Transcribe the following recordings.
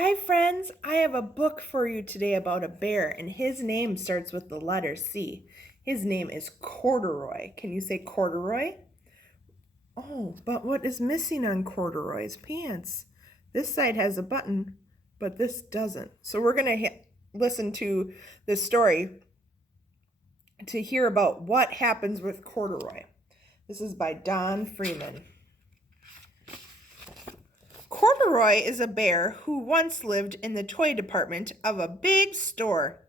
Hi, friends. I have a book for you today about a bear, and his name starts with the letter C. His name is Corduroy. Can you say corduroy? Oh, but what is missing on Corduroy's pants? This side has a button, but this doesn't. So we're going to listen to this story to hear about what happens with Corduroy. This is by Don Freeman. Corduroy is a bear who once lived in the toy department of a big store.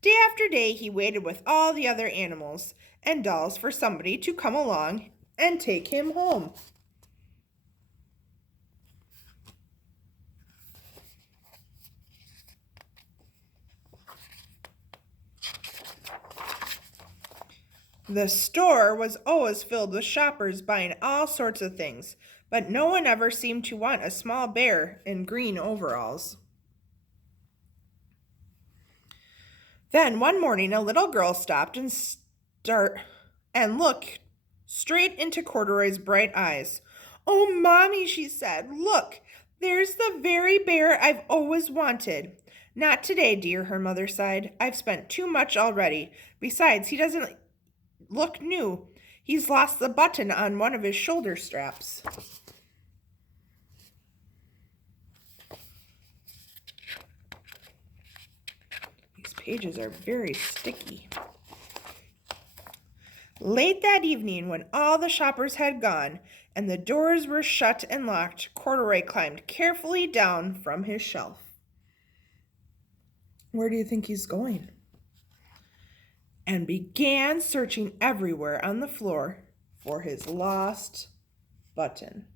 Day after day, he waited with all the other animals and dolls for somebody to come along and take him home. The store was always filled with shoppers buying all sorts of things, but no one ever seemed to want a small bear in green overalls. Then one morning a little girl stopped and looked straight into Corduroy's bright eyes. "Oh, Mommy," she said, "look, there's the very bear I've always wanted." "Not today, dear," her mother sighed. "I've spent too much already. Besides, he doesn't look new. He's lost the button on one of his shoulder straps." These pages are very sticky. Late that evening, when all the shoppers had gone and the doors were shut and locked, Corduroy climbed carefully down from his shelf. Where do you think he's going? And began searching everywhere on the floor for his lost button.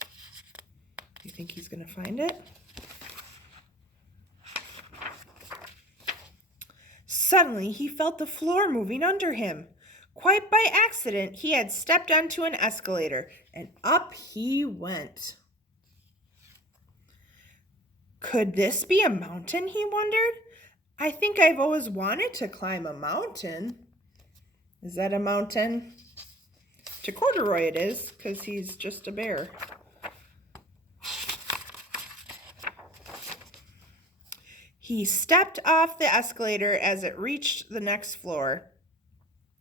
Do you think he's going to find it? Suddenly, he felt the floor moving under him. Quite by accident, he had stepped onto an escalator, and up he went. Could this be a mountain, he wondered? I think I've always wanted to climb a mountain. Is that a mountain? To Corduroy it is, because he's just a bear. He stepped off the escalator as it reached the next floor.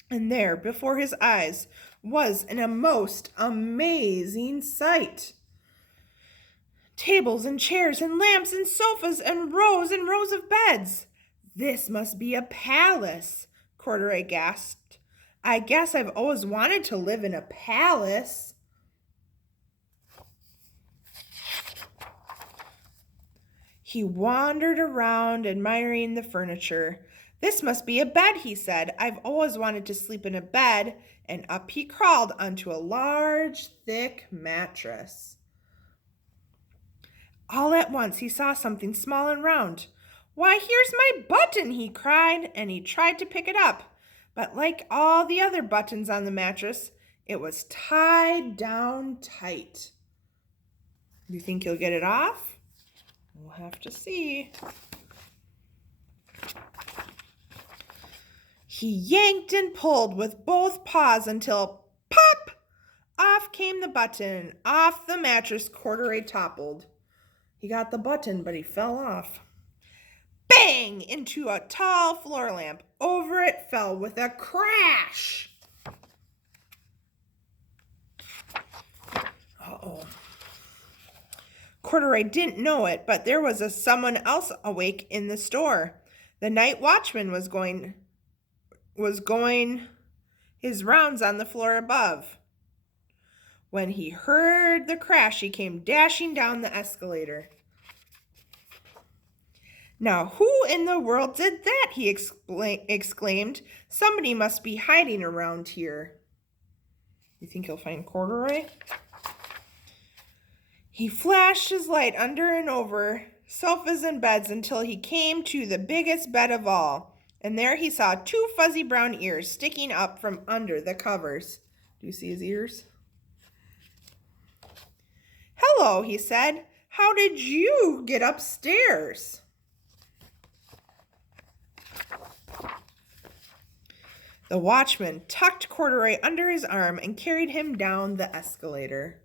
And there, before his eyes, was a most amazing sight. Tables and chairs and lamps and sofas and rows of beds. "This must be a palace," Corduroy gasped. "I guess I've always wanted to live in a palace." He wandered around, admiring the furniture. "This must be a bed," he said. "I've always wanted to sleep in a bed." And up he crawled onto a large, thick mattress. All at once he saw something small and round. "Why, here's my button," he cried, and he tried to pick it up. But like all the other buttons on the mattress, it was tied down tight. Do you think he'll get it off? We'll have to see. He yanked and pulled with both paws until pop! Off came the button. Off the mattress Corduroy toppled. He got the button, but he fell off. Bang! Into a tall floor lamp. Over it fell with a crash. Uh-oh. Corduroy didn't know it, but there was someone else awake in the store. The night watchman was going his rounds on the floor above. When he heard the crash, he came dashing down the escalator. "Now, who in the world did that?" he exclaimed. "Somebody must be hiding around here." You think he'll find Corduroy? He flashed his light under and over sofas and beds until he came to the biggest bed of all. And there he saw two fuzzy brown ears sticking up from under the covers. Do you see his ears? "Hello," he said. "How did you get upstairs?" The watchman tucked Corduroy under his arm and carried him down the escalator.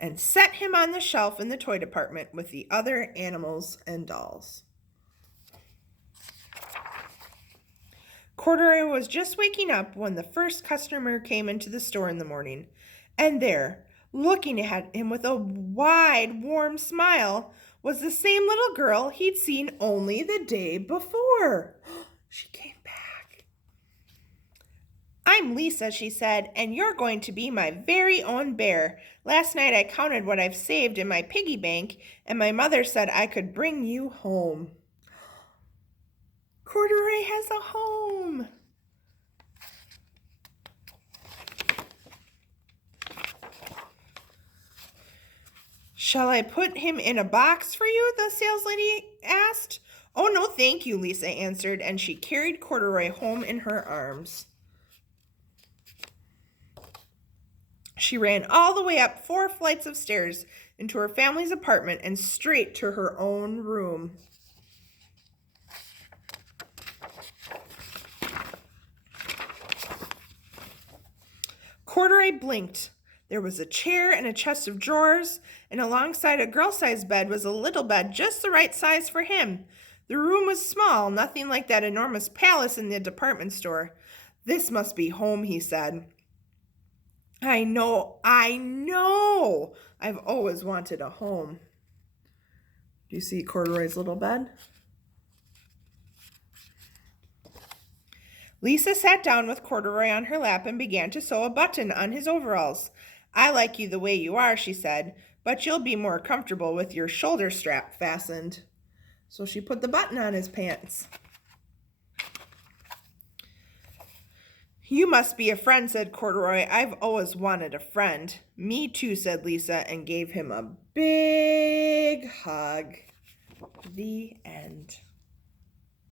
and set him on the shelf in the toy department with the other animals and dolls. Corduroy was just waking up when the first customer came into the store in the morning, and there, looking at him with a wide, warm smile, was the same little girl he'd seen only the day before. She came back. "I'm Lisa," she said, "and you're going to be my very own bear. Last night I counted what I've saved in my piggy bank, and my mother said I could bring you home." Corduroy has a home. "Shall I put him in a box for you?" the saleslady asked. "Oh, no, thank you," Lisa answered, and she carried Corduroy home in her arms. She ran all the way up 4 flights of stairs into her family's apartment and straight to her own room. Corduroy blinked. There was a chair and a chest of drawers, and alongside a girl-sized bed was a little bed just the right size for him. The room was small, nothing like that enormous palace in the department store. "This must be home," he said. I know. I've always wanted a home." Do you see Corduroy's little bed? Lisa sat down with Corduroy on her lap and began to sew a button on his overalls. "I like you the way you are," she said, "but you'll be more comfortable with your shoulder strap fastened." So she put the button on his pants. "You must be a friend," said Corduroy. "I've always wanted a friend." "Me too," said Lisa, and gave him a big hug. The end.